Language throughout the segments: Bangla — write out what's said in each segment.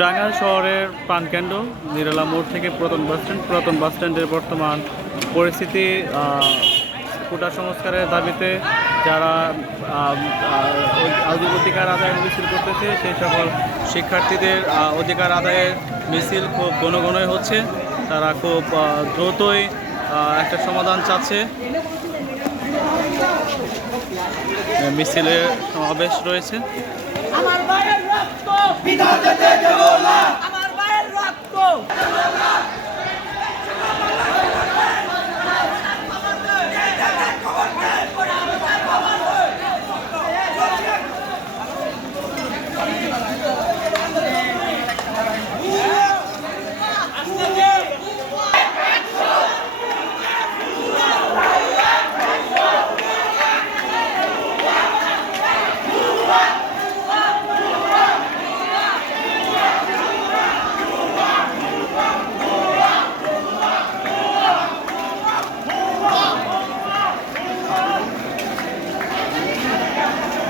টাঙ্গাইল শহরের প্রাণকেন্দ্র, নিরালা মোড় থেকে পুরাতন বাস স্ট্যান্ড, পুরাতন বাস স্ট্যান্ডের বর্তমান পরিস্থিতি কোটা সংস্কারের দাবিতে যারা অধিকার আদায়ের মিছিল করতেছে, সেই সকল শিক্ষার্থীদের অধিকার আদায়ের মিছিল খুব ঘন হচ্ছে। তারা খুব দ্রুতই একটা সমাধান চাচ্ছে। মিছিলের সমাবেশ রয়েছে। আমার মায়ের রক্ত! আমার মায়ের রক্ত!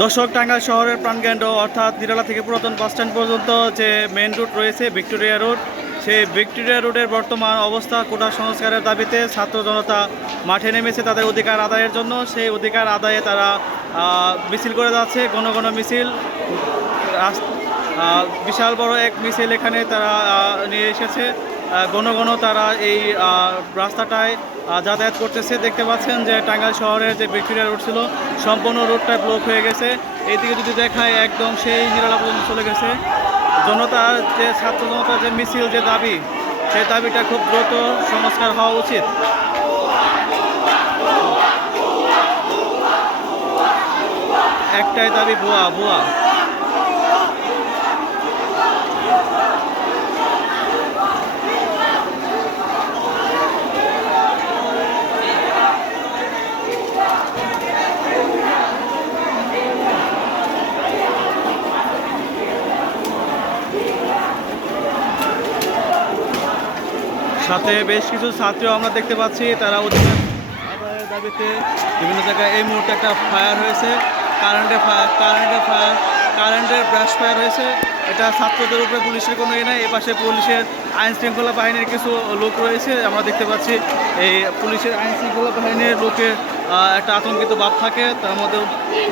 দর্শক, টাঙ্গাইল শহরের প্রাণকেন্দ্র অর্থাৎ নিরালা থেকে পুরাতন বাস স্ট্যান্ড পর্যন্ত যে মেন রুট রয়েছে, ভিক্টোরিয়া রোড সেই ভিক্টোরিয়া রোডের বর্তমান অবস্থা কোটা সংস্কারের দাবিতে ছাত্র জনতা মাঠে নেমেছে তাদের অধিকার আদায়ের জন্য। সেই অধিকার আদায়ে তারা মিছিল করে যাচ্ছে, ঘন ঘন মিছিল। বিশাল বড় এক মিছিল এখানে তারা নিয়ে এসেছে। ঘন ঘন তারা এই রাস্তাটায় যাতায়াত করতেছে। দেখতে পাচ্ছেন যে টাঙ্গাইল শহরের যে ভিক্টোরিয়া রোড ছিল, সম্পূর্ণ রোডটা ব্লক হয়ে গেছে। এইদিকে যদি দেখায় একদম সেই নিরালা পর্যন্ত চলে গেছে। জনতার যে ছাত্র জনতার যে মিছিল, যে দাবি, সেই দাবিটা খুব দ্রুত সংস্কার হওয়া উচিত। একটাই দাবি, ভুয়া ভুয়া। সাথে বেশ কিছু ছাত্রীও আমরা দেখতে পাচ্ছি, তারা অধিকার আদায়ের দাবিতে বিভিন্ন জায়গায় এই মুহূর্তে একটা ফায়ার হয়েছে কারেন্টের ফায়ার কারেন্টের ফায়ার কারেন্টের ব্রাশ ফায়ার হয়েছে। এটা ছাত্রদের উপরে পুলিশের কোনো ইয়ে নাই, এপাশে পুলিশের আইন শৃঙ্খলা বাহিনীর কিছু লোক রয়েছে, আমরা দেখতে পাচ্ছি এই পুলিশের আইন শৃঙ্খলা বাহিনীর লোকের একটা আতঙ্কিত ভাব থাকে। তার মধ্যে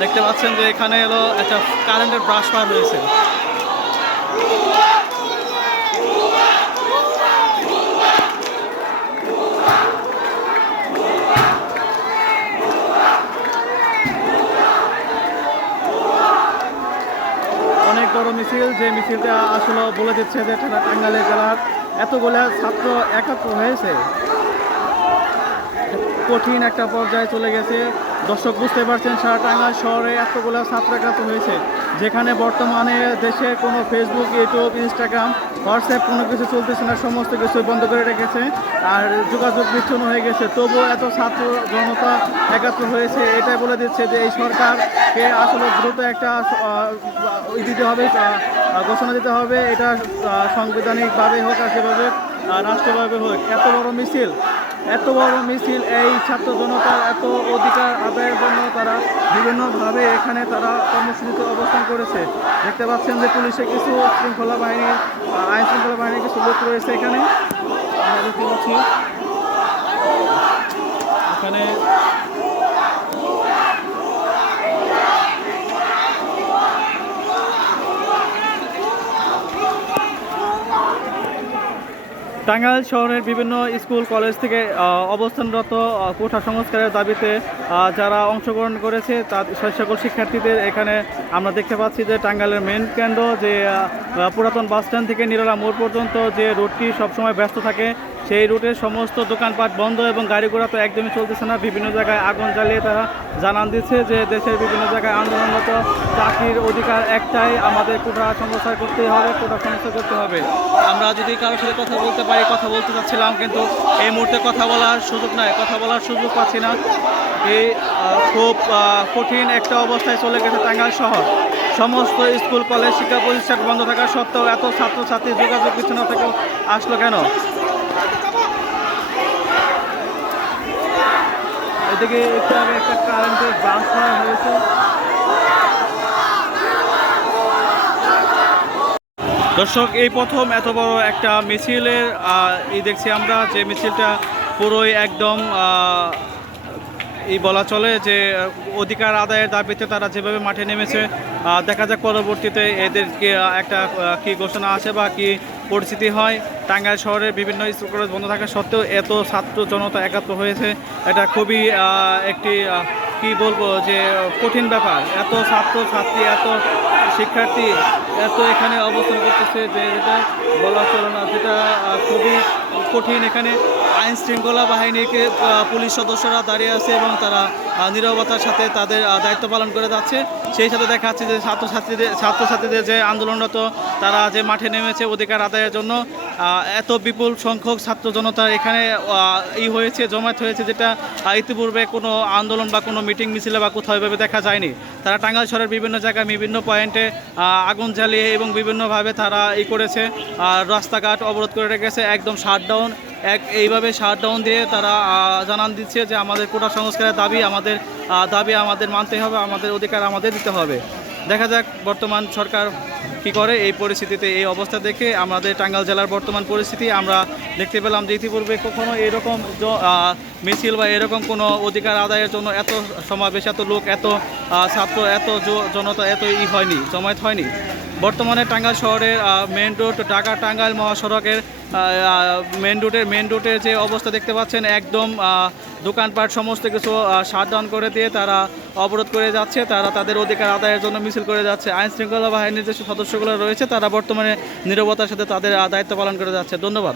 দেখতে পাচ্ছেন যে এখানে এলো একটা কারেন্টের ব্রাশ ফায়ার হয়েছে অনেক বড় মিছিল, যে মিছিলটা আসলে বলে দিচ্ছে যে টাঙ্গাইল জেলার এতগুলো ছাত্র একাত্র হয়েছে। কঠিন একটা পর্যায়ে চলে গেছে। দর্শক বুঝতে পারছেন, সারা টাঙ্গাইল শহরে এতগুলো ছাত্র একাত্র হয়েছে। যেখানে বর্তমানে দেশে কোনো ফেসবুক ইউটিউব ইনস্টাগ্রাম হোয়াটসঅ্যাপ কোনো কিছু চলতেছে না, সমস্ত কিছু বন্ধ করে রেখেছে আর যোগাযোগ বিচ্ছিন্ন হয়ে গেছে। তবুও এত ছাত্র জনতা একাত্র হয়েছে, এটাই বলে দিচ্ছে যে এই সরকারকে আসলে দ্রুত একটা দিতে হবে ঘোষণা দিতে হবে। এটা সাংবিধানিকভাবে হোক আর সেভাবে রাষ্ট্রভাবে হোক। এত বড় মিছিল এত বড় মিছিল এই ছাত্র জনতার এত অধিকার আদায়ের জন্য তারা বিভিন্নভাবে এখানে তারা কর্মসূচিতে অবস্থান করেছে। দেখতে পাচ্ছেন যে পুলিশে কিছু শৃঙ্খলা বাহিনীর আইন শৃঙ্খলা বাহিনীর কিছু লোক রয়েছে এখানে। আমরা দেখতে পাচ্ছি এখানে টাঙ্গাইল শহরের বিভিন্ন স্কুল, কলেজ থেকে অবস্থানরত কোঠা সংস্কারের দাবিতে যারা অংশগ্রহণ করেছে, তার সকল শিক্ষার্থীদের এখানে আমরা দেখতে পাচ্ছি যে টাঙ্গাইলের মেন কেন্দ্র যে পুরাতন বাস স্ট্যান্ড থেকে নিরালা মোড় পর্যন্ত যে রোডটি সবসময় ব্যস্ত থাকে সেই রুটের সমস্ত দোকানপাট বন্ধ এবং গাড়ি ঘোড়া তো একদমই চলতেছে না। বিভিন্ন জায়গায় আগুন জ্বালিয়ে তারা জানান দিচ্ছে যে দেশের বিভিন্ন জায়গায় আন্দোলনরত চাকরির অধিকার একটাই, আমাদের কোটা সংস্কার করতে হবে, কোটা সংস্কার করতে হবে। আমরা যদি কারোর সাথে কথা বলতে পারি, কথা বলতে চাচ্ছিলাম কিন্তু এই মুহূর্তে কথা বলার সুযোগ নাই, কথা বলার সুযোগ পাচ্ছি না। এই খুব কঠিন একটা অবস্থায় চলে গেছে টাঙ্গাইল শহর। সমস্ত স্কুল, কলেজ, শিক্ষা প্রতিষ্ঠান বন্ধ থাকা সত্ত্বেও এত ছাত্রছাত্রী যোগাযোগ বিচ্ছিন্ন থেকেও আসলো কেন? এদিকে একটু আগে একটা কারেন্টের ব্রাঞ্চ হয়েছে। দর্শক, এই প্রথম এত বড় একটা মিছিলের এই দেখছি আমরা যে মিছিলটা পুরোই একদম এই বলা চলে যে অধিকার আদায়ের দাবিতে তারা যেভাবে মাঠে নেমেছে দেখা যাক পরবর্তীতে এদেরকে একটা কি ঘোষণা আসে বা কি পরিস্থিতি হয়। টাঙ্গাইল শহরের বিভিন্ন স্কুল কলেজ বন্ধ থাকা সত্ত্বেও এত ছাত্র জনতা একাত্র হয়েছে, এটা খুবই একটি কি বলব যে, কঠিন ব্যাপার। এত ছাত্র, ছাত্রী, এত শিক্ষার্থী এত এখানে অবস্থান করতেছে যে, এটা বলা চলে না। যেটা খুবই কঠিন এখানে। আইন শৃঙ্খলা বাহিনীকে পুলিশ সদস্যরা দাঁড়িয়ে আছে এবং তারা নিরবতার সাথে তাদের দায়িত্ব পালন করে যাচ্ছে। সেই সাথে দেখা যাচ্ছে যে ছাত্রছাত্রীদের ছাত্রছাত্রীদের যে আন্দোলনরত তারা যে মাঠে নেমেছে অধিকার আদায়ের জন্য এত বিপুল সংখ্যক ছাত্র জনতা এখানে ই হয়েছে, জমায়েত হয়েছে, যেটা ইতিপূর্বে কোনো আন্দোলন বা কোনো মিটিং মিছিলে বা কোথাও এভাবে দেখা যায়নি। তারা টাঙ্গাইল শহরের বিভিন্ন জায়গায় বিভিন্ন পয়েন্টে আগুন জ্বালিয়ে এবং বিভিন্নভাবে তারা ই করেছে রাস্তাঘাট অবরোধ করে রেখেছে, একদম শাটডাউন এক এইভাবে শাটডাউন দিয়ে তারা জানান দিচ্ছে যে আমাদের কোটা সংস্কারের দাবি আমাদের দাবি আমাদের মানতে হবে, আমাদের অধিকার আমাদের দিতে হবে। দেখা যাক বর্তমান সরকার কি করে এই পরিস্থিতিতে এই অবস্থা দেখে আমাদের টাঙ্গাল জেলার বর্তমান পরিস্থিতি। আমরা দেখতে পেলাম যে ইতিপূর্বে কখনো এরকম মিছিল বা এরকম কোনো অধিকার আদায়ের জন্য এত সমাবেশ, এত লোক, এত ছাত্র, এত জনতা, এত ই হয়নি, জমায়েত হয়নি। বর্তমানে টাঙ্গাইল শহরের মেন রোড, ঢাকা টাঙ্গাইল মহাসড়কের মেন রুটের মেন রুটের যে অবস্থা দেখতে পাচ্ছেন, একদম দোকানপাট সমস্ত কিছু শাটডাউন করে দিয়ে তারা অবরোধ করে যাচ্ছে। তারা তাদের অধিকার আদায়ের জন্য মিছিল করে যাচ্ছে। আইন শৃঙ্খলা বাহিনীর যে সদস্যগুলো রয়েছে, তারা বর্তমানে নিরবতার সাথে তাদের দায়িত্ব পালন করে যাচ্ছে। ধন্যবাদ।